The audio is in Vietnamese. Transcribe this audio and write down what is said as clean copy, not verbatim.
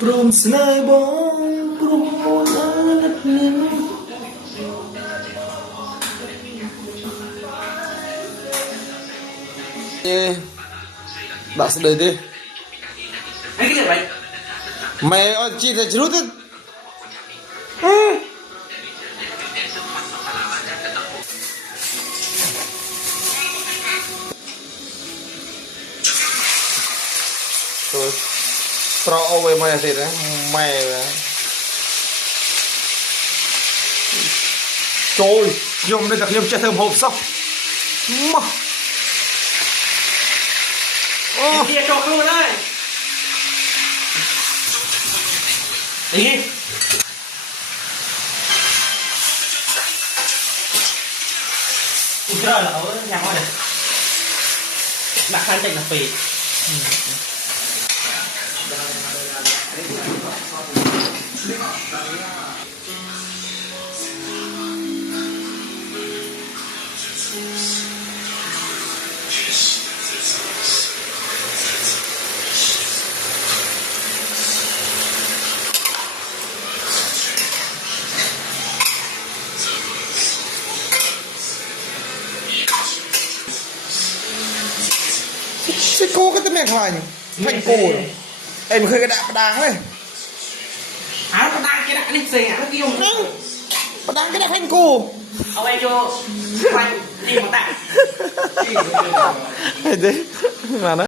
Prum snai bom, prum alat nim. Đặt đời đi. Cái gì vậy? Mày chỉ là rút á. Rồi pro về mày thì đấy mày trời nhom đây là nhom chết thơm hộp sóc mà Kia trộn luôn đây. Đi. Rồi là ở nhà hoa này. Đặt khăn chạch là phì. cái cô cái tấm này khai nhỉ thành cổ em khơi cái đạn đàng đấy Nó đang cái đạn đi xì nó kêu đàng cái đạn thành cổ ông em cho quanh đi một tạ đấy là nó